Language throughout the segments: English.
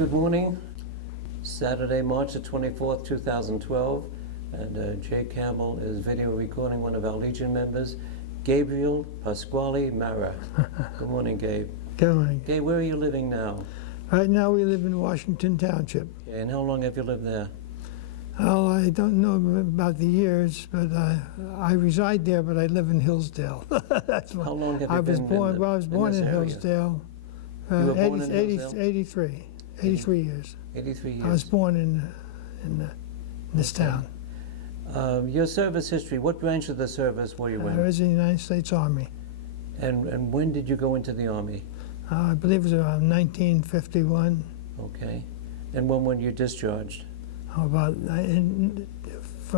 Good morning. Saturday, March the 24th, 2012, and Jay Campbell is video recording one of our Legion members, Gabriel Pasquale Marra. Good morning, Gabe. Good morning. Gabe, where are you living now? Right now we live in Washington Township. Okay, and how long have you lived there? Well, I don't know about the years, but I reside there, but I live in Hillsdale. That's How long have you I was been born, in well, I was born in Hillsdale. You were born in Hillsdale? 83 years. 83 years. I was born in this town. Your service history, what branch of the service were you in? I was in the United States Army. And when did you go into the Army? I believe it was around 1951. Okay. And when were you discharged? From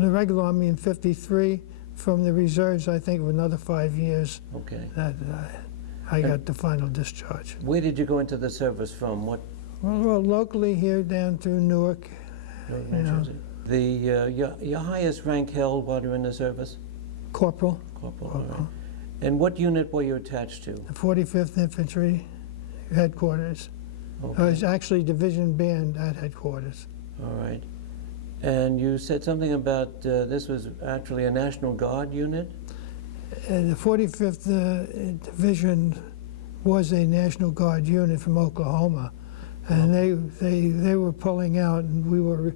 the regular Army in 53, from the reserves I think another 5 years. Okay. That I got the final discharge. Where did you go into the service from? What? Well, locally here down through Newark. New Jersey. Your highest rank held while you were in the service? Corporal. Corporal. All right. And what unit were you attached to? The 45th Infantry headquarters. Okay. I was actually division band at headquarters. All right. And you said something about this was actually a National Guard unit? The 45th Division was a National Guard unit from Oklahoma, and they were pulling out, and we were,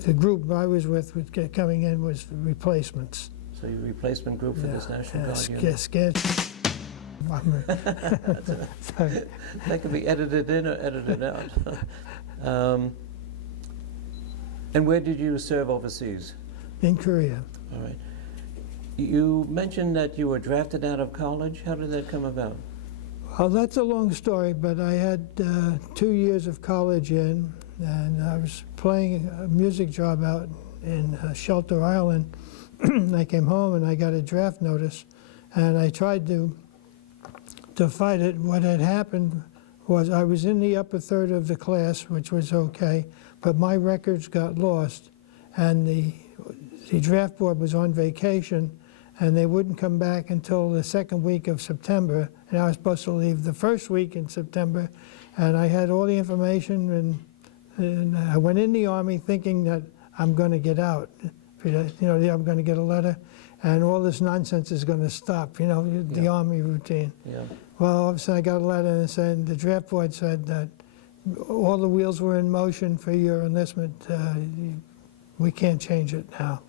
the group I was with coming in was replacements. So your replacement group for this National Guard unit? Yes, That could be edited in or edited out. And where did you serve overseas? In Korea. All right. You mentioned that you were drafted out of college. How did that come about? Well, that's a long story, but I had 2 years of college in, and I was playing a music job out in Shelter Island. I came home and I got a draft notice, and I tried to fight it. What had happened was I was in the upper third of the class, which was okay, but my records got lost, and the draft board was on vacation, and they wouldn't come back until the second week of September, and I was supposed to leave the first week in September, and I had all the information, and I went in the Army thinking that I'm going to get out. You know, I'm going to get a letter, and all this nonsense is going to stop, you know, the Army routine. Yeah. Well, all of a sudden I got a letter and said, the draft board said that all the wheels were in motion for your enlistment. We can't change it now.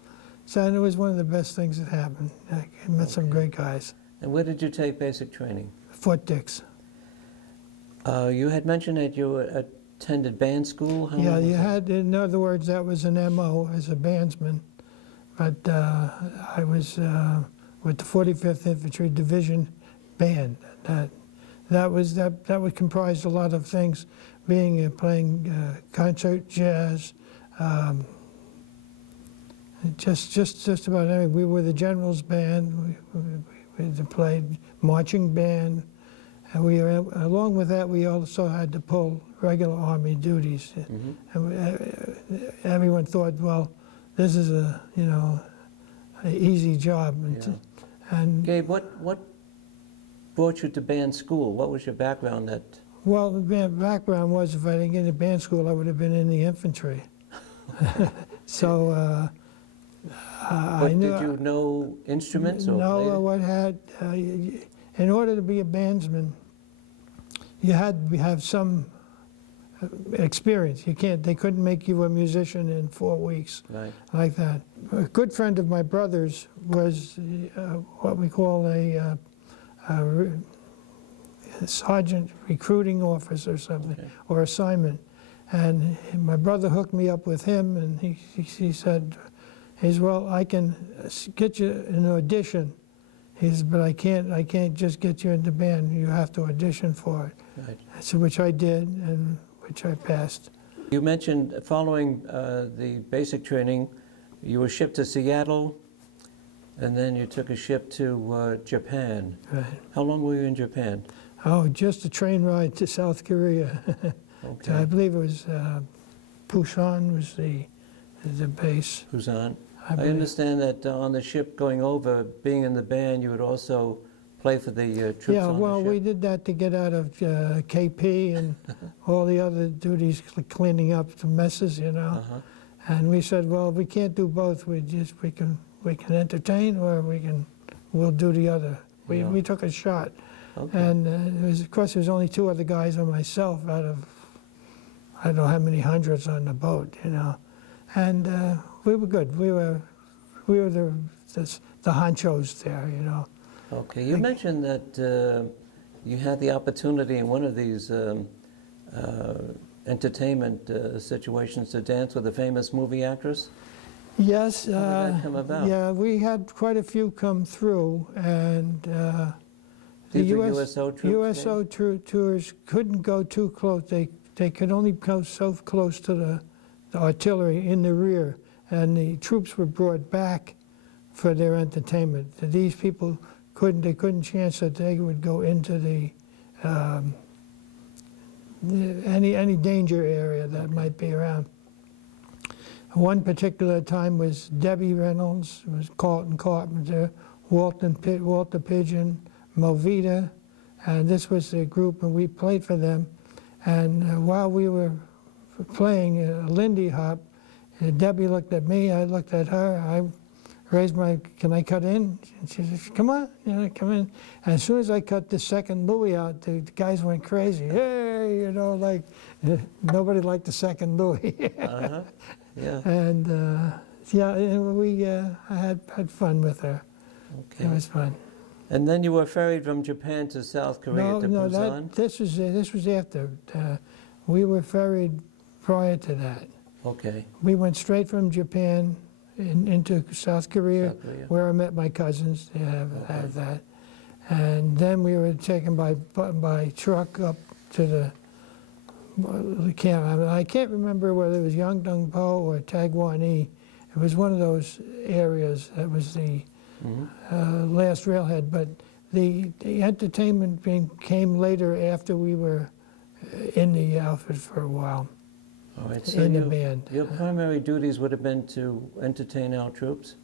So and it was one of the best things that happened. I met some great guys. And where did you take basic training? Fort Dix. You had mentioned that you attended band school. How Yeah, long you was had, in other words, that was an MO as a bandsman. But I was with the 45th Infantry Division Band. That would comprise a lot of things, playing concert, jazz, just about everything. We were the General's Band. We played marching band, and along with that, we also had to pull regular Army duties. And everyone thought, well, this is an easy job. Yeah. And Gabe, what brought you to band school? What was your background? Well, the background was, if I didn't get into band school, I would have been in the infantry. So But did you know instruments? Or in order to be a bandsman, you had to have some experience. They couldn't make you a musician in 4 weeks, right, like that. A good friend of my brother's was what we call a sergeant recruiting office or something, or assignment. And my brother hooked me up with him, and he said, well, I can get you an audition. He said, but I can't just get you in the band. You have to audition for it. right. So which I did, and which I passed. You mentioned following the basic training, you were shipped to Seattle, and then you took a ship to Japan. Right. How long were you in Japan? Oh, just a train ride to South Korea. Okay. I believe it was Busan was the base. Busan. I understand that on the ship going over, being in the band, you would also play for the troops Yeah, on well, the ship? we did that to get out of KP and all the other duties, cleaning up the messes, you know. Uh-huh. And we said, well, we can't do both. We can entertain, or we'll do the other. Yeah. We took a shot. Okay. And of course, there was only 2 other guys and myself out of I don't know how many hundreds on the boat, you know. And we were good. We were the honchos there, you know. Okay. You mentioned that you had the opportunity in one of these entertainment situations to dance with a famous movie actress. Yes. How did that come about? Yeah, we had quite a few come through, and the USO troops? USO tours couldn't go too close. They could only go so close to the artillery in the rear, and the troops were brought back for their entertainment. These people couldn't chance that they would go into the any danger area that might be around. One particular time was Debbie Reynolds, was Carlton Carpenter, Walter Pigeon, Movita, and this was the group, and we played for them. And while we were playing Lindy Hop, Debbie looked at me, I looked at her, I raised my, can I cut in? And she said, come on, you know, come in. And as soon as I cut the second Louis out, the guys went crazy. Hey, you know, like, nobody liked the second Louis. Uh-huh. Yeah. And yeah, I had fun with her. Okay. It was fun. And then you were ferried from Japan to South Korea to Busan? This was after. We were ferried prior to that. Okay. We went straight from Japan into South Korea, where I met my cousins. They have that. And then we were taken by truck up to the camp. I can't remember whether it was Yeongdeungpo or Tagwani. It was one of those areas. That was the last railhead. But the entertainment came later after we were in the outfit for a while. All right, so in the band. Your primary duties would have been to entertain our troops?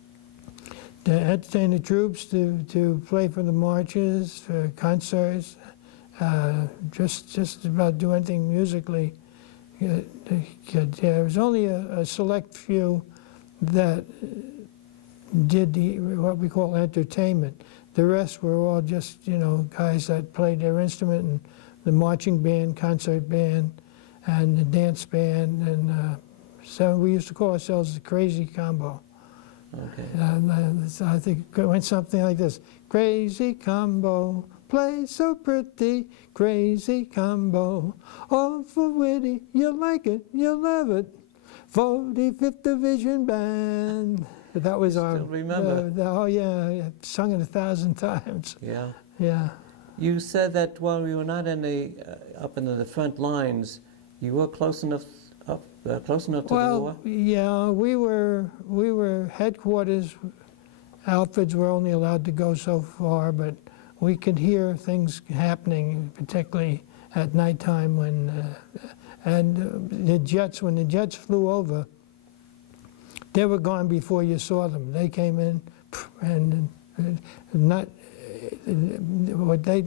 To entertain the troops, to play for the marches, for concerts, just about do anything musically. There was only a select few that did what we call entertainment. The rest were all just, you know, guys that played their instrument, and the marching band, concert band, and the dance band, and so we used to call ourselves the Crazy Combo. Okay. So I think it went something like this: Crazy Combo, play so pretty, Crazy Combo, awful witty, you'll like it, you'll love it, 45th Division Band. That was our. Still remember? Oh yeah, I sung it 1,000 times. Yeah. Yeah. You said that while we were not in the up in the front lines, you were close enough to the war? Yeah, we were headquarters. Outfits were only allowed to go so far, but we could hear things happening, particularly at nighttime when when the jets flew over. They were gone before you saw them. They came in, and what they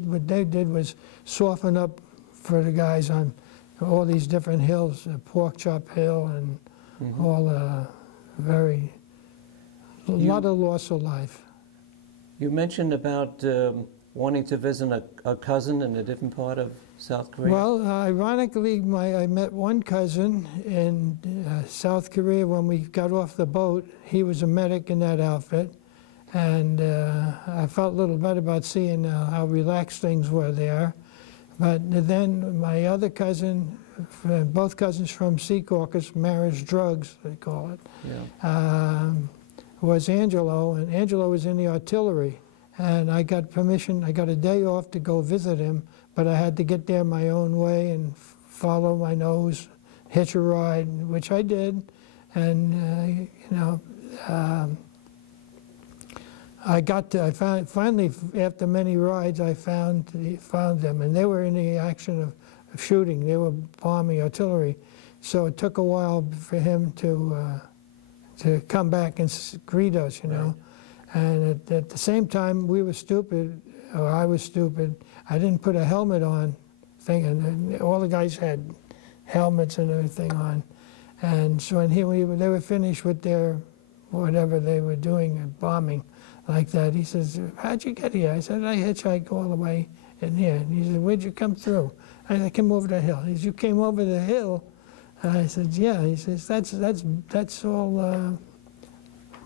did was soften up for the guys on all these different hills, Pork Chop Hill, and all a lot of loss of life. You mentioned about wanting to visit a cousin in a different part of South Korea. Well, ironically, I met one cousin in South Korea when we got off the boat. He was a medic in that outfit, and I felt a little better about seeing how relaxed things were there. But then my other cousin, both cousins from Sea Caucus, Marra's Drugs, they call it, was Angelo, and Angelo was in the artillery. And I got permission, I got a day off to go visit him, but I had to get there my own way and follow my nose, hitch a ride, which I did. And, you know, finally, after many rides, I found them, and they were in the action of shooting. They were bombing artillery, so it took a while for him to come back and greet us, you know. And at the same time, we were stupid. or I was stupid. I didn't put a helmet on, thinking all the guys had helmets and everything on. And so when they were finished with their whatever they were doing, bombing like that, he says, "How'd you get here?" I said, "I hitchhiked all the way in here." And he said, "Where'd you come through?" I said, "I came over the hill." He said, "You came over the hill?" I said, "Yeah." He says, "That's all,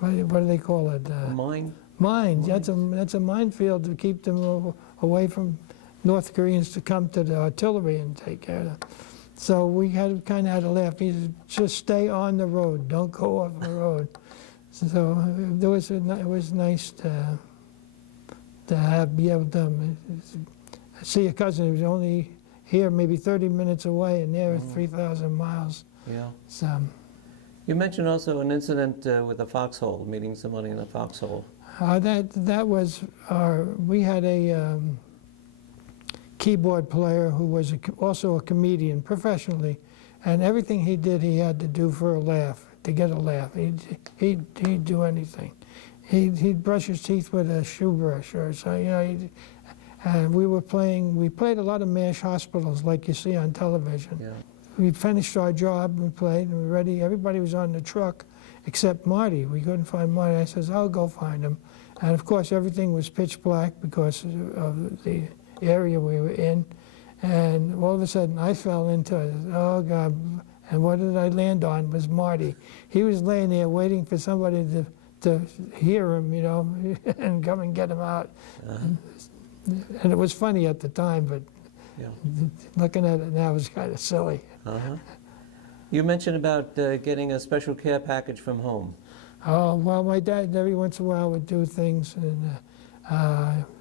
what do they call it? Mine? Mines. That's a minefield to keep them away from North Koreans to come to the artillery and take care of them." So we kind of had to laugh. He said, "Just stay on the road. Don't go off the road." So it was nice to be able to see a cousin who was only here maybe 30 minutes away, and there 3,000 miles. Yeah. So, you mentioned also an incident with a foxhole, meeting somebody in a foxhole. that was we had a keyboard player who was also a comedian professionally, and everything he did he had to do for a laugh, to get a laugh. He'd do anything. He'd brush his teeth with a shoe brush, or so, you know. And we played a lot of MASH hospitals like you see on television. Yeah. We finished our job, we played, and we were ready. Everybody was on the truck except Marty. We couldn't find Marty. I says, "I'll go find him." And of course, everything was pitch black because of the area we were in. And all of a sudden, I fell into it. Oh, God. And what did I land on was Marty. He was laying there waiting for somebody to hear him, you know, and come and get him out. And it was funny at the time, but yeah. Looking at it now is kind of silly. You mentioned about getting a special care package from home. Oh, well, my dad every once in a while would do things, and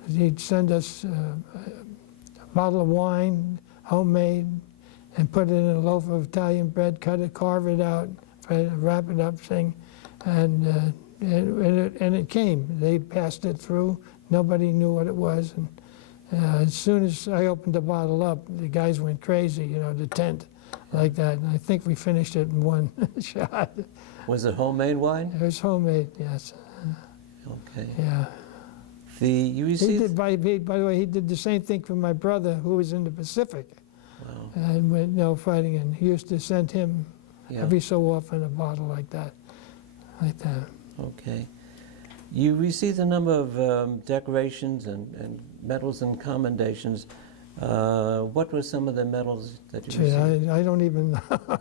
he'd send us a bottle of wine, homemade, and put it in a loaf of Italian bread, cut it, carve it out, wrap it up, and it came. They passed it through. Nobody knew what it was, and as soon as I opened the bottle up, the guys went crazy, you know, the tent, like that. And I think we finished it in one shot. Was it homemade wine? It was homemade, yes. Okay. Yeah. He did, by the way, he did the same thing for my brother, who was in the Pacific. Wow. And went, you know, fighting, and he used to send him every so often a bottle like that. Okay. You received a number of decorations and medals and commendations. What were some of the medals that you received? I don't even know.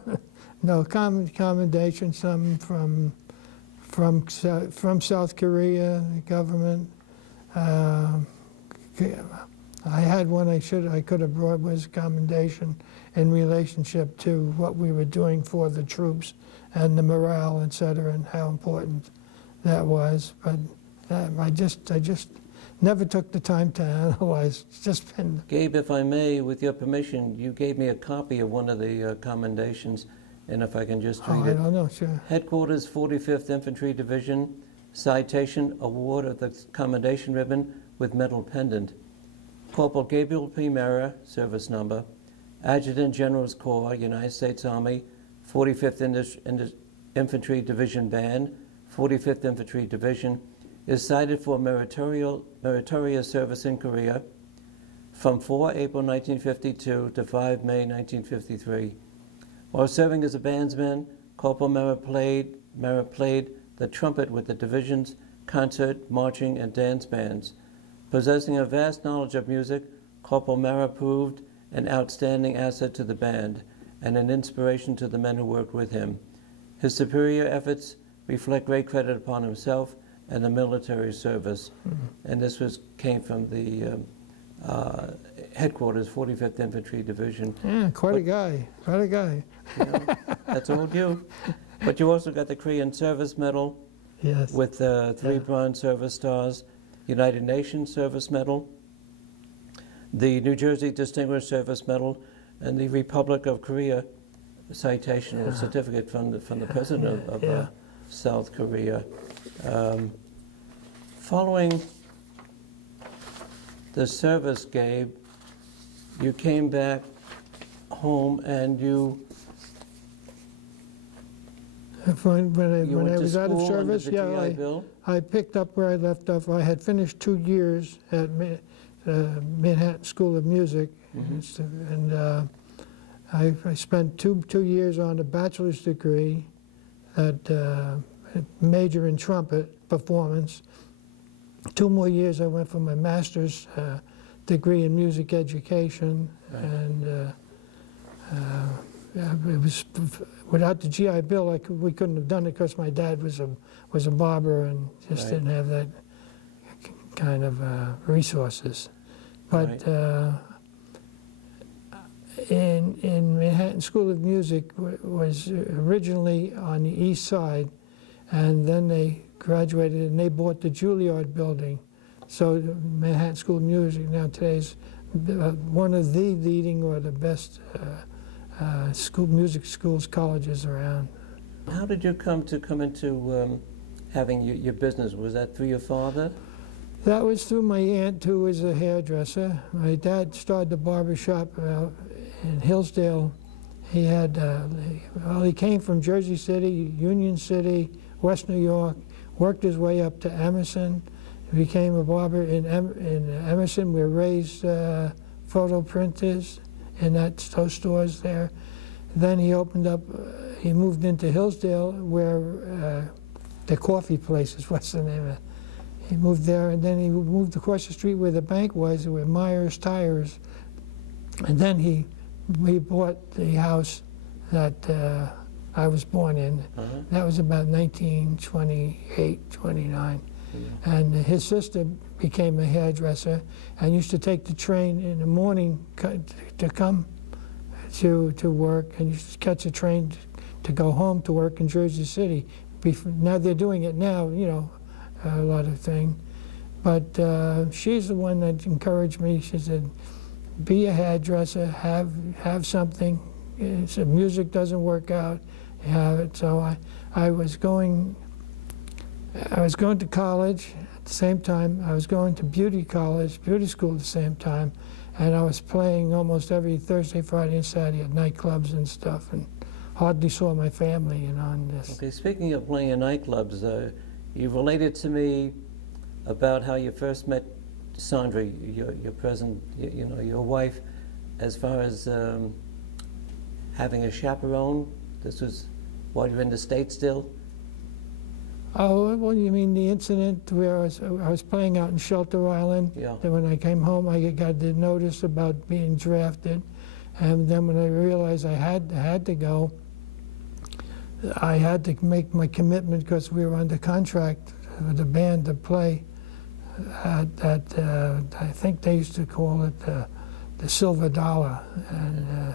No, commendations, some from South Korea, the government. I had one I could have brought, was a commendation in relationship to what we were doing for the troops and the morale, et cetera, and how important that was. But I just never took the time to analyze. It's just been... Gabe, if I may, with your permission, you gave me a copy of one of the commendations, and if I can just read it. I don't know, sure. Headquarters 45th Infantry Division, citation, award of the commendation ribbon with medal pendant. Corporal Gabriel P. Marra, service number, Adjutant General's Corps, United States Army, 45th Infantry Division Band, 45th Infantry Division, is cited for meritorious service in Korea from 4 April 1952 to 5 May 1953. While serving as a bandsman, Corporal Marra played the trumpet with the division's concert, marching, and dance bands. Possessing a vast knowledge of music, Corporal Marra proved an outstanding asset to the band and an inspiration to the men who worked with him. His superior efforts reflect great credit upon himself and the military service. And this came from the headquarters, 45th Infantry Division. Yeah, quite a guy. You know, that's all you. But you also got the Korean Service Medal, yes, with 3 Bronze Service Stars, United Nations Service Medal, the New Jersey Distinguished Service Medal, and the Republic of Korea citation or certificate from the President of South Korea. Following the service, Gabe, you came back home and you when I was out of service, I I picked up where I left off. I had finished 2 years at Manhattan School of Music, and I spent two years on a bachelor's degree at major in trumpet performance. 2 more years I went for my master's degree in music education, and it was without the GI Bill we couldn't have done it because my dad was a barber and just didn't have that kind of resources. But in Manhattan School of Music was originally on the east side, and then they graduated and they bought the Juilliard building. So the Manhattan School of Music now today is one of the leading or the best music schools, colleges around. How did you come into having your business? Was that through your father? That was through my aunt, who was a hairdresser. My dad started the barber shop in Hillsdale. He had, he came from Jersey City, Union City, West New York, worked his way up to Emerson, became a barber in Emerson. We raised photo printers in those stores there. Then he opened up, he moved into Hillsdale, where the coffee places, what's the name of it? He moved there, and then he moved across the street where the bank was, where Myers Tires. And then we bought the house that I was born in. That was about 1928, 29. And his sister became a hairdresser and used to take the train in the morning to come to work, and used to catch a train to go home to work in Jersey City. Now they're doing it now, you know, a lot of things. But she's the one that encouraged me. She said, be a hairdresser, have something. If music doesn't work out, have it. So I was going to college at the same time. I was going to beauty school at the same time, and I was playing almost every Thursday, Friday, and Saturday at nightclubs and stuff, and hardly saw my family, you know. And this. Okay, speaking of playing in nightclubs, you related to me about how you first met Sandra, your present, you know, your wife, as far as having a chaperone. This was while you were in the States still? Oh, well, you mean the incident where I was playing out in Shelter Island? Yeah. Then when I came home, I got the notice about being drafted, and then when I realized I had to go, I had to make my commitment because we were under contract with the band to play at I think they used to call it the Silver Dollar, and